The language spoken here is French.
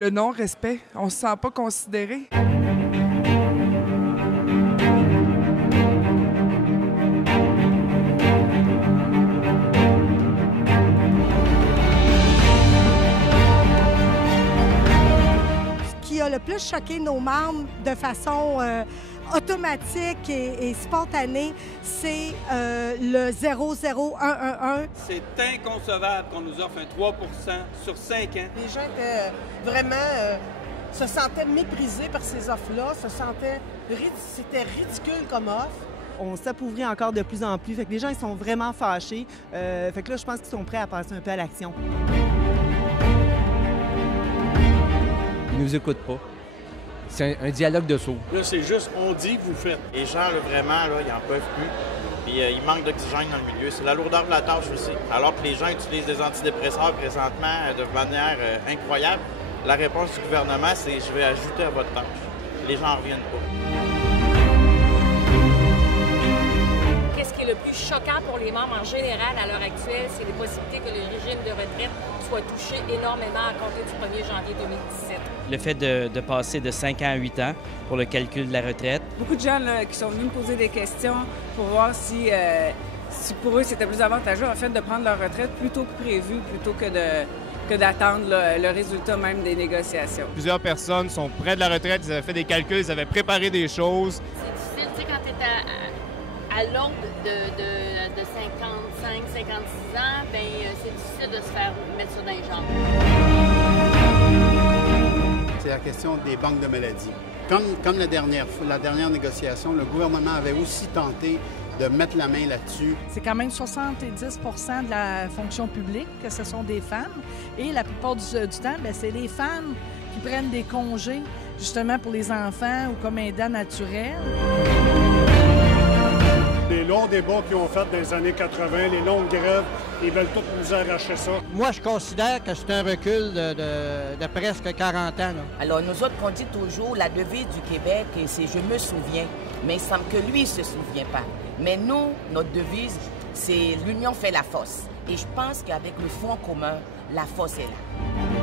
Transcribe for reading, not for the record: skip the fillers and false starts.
Le non-respect, on se sent pas considéré. Ce qui a le plus choqué nos membres de façon automatique et spontanée, c'est le 00111. C'est inconcevable qu'on nous offre un 3 sur 5 ans. Les gens étaient vraiment se sentaient méprisés par ces offres-là, c'était ridicule comme offre. On s'appauvrit encore de plus en plus. Fait que les gens, ils sont vraiment fâchés. Fait que là, je pense qu'ils sont prêts à passer un peu à l'action. Ils nous écoutent pas. C'est un dialogue de sourds. Là, c'est juste, on dit, vous faites. Les gens, là, vraiment, là, ils n'en peuvent plus. Puis il manque d'oxygène dans le milieu. C'est la lourdeur de la tâche aussi. Alors que les gens utilisent des antidépresseurs présentement de manière incroyable, la réponse du gouvernement, c'est « je vais ajouter à votre tâche ». Les gens n'en reviennent pas. Qu'est-ce qui est le plus choquant pour les membres en général à l'heure actuelle, c'est les possibilités que le régime de retraite soit touché énormément à compter du 1er janvier 2017. Le fait de passer de 5 ans à 8 ans pour le calcul de la retraite. Beaucoup de gens là, qui sont venus me poser des questions pour voir si pour eux c'était plus avantageux en fait de prendre leur retraite plus tôt que prévu, plutôt que d'attendre le résultat même des négociations. Plusieurs personnes sont près de la retraite, ils avaient fait des calculs, ils avaient préparé des choses. C'est difficile, tu sais, quand tu es à l'aube de 55, 56 ans, bien, c'est difficile de se faire mettre ça dans les jambes. C'est la question des banques de maladie. Comme la dernière négociation, le gouvernement avait aussi tenté de mettre la main là-dessus. C'est quand même 70 de la fonction publique que ce sont des femmes. Et la plupart du temps, c'est les femmes qui prennent des congés justement pour les enfants ou comme aidants naturels. Les longs débats qu'ils ont fait dans les années 80, les longues grèves, ils veulent tous nous arracher ça. Moi, je considère que c'est un recul de presque 40 ans. Là. Alors, nous autres, on dit toujours, la devise du Québec, c'est « je me souviens », mais il semble que lui ne se souvient pas. Mais nous, notre devise, c'est « l'union fait la force ». Et je pense qu'avec le Fonds commun, la force est là.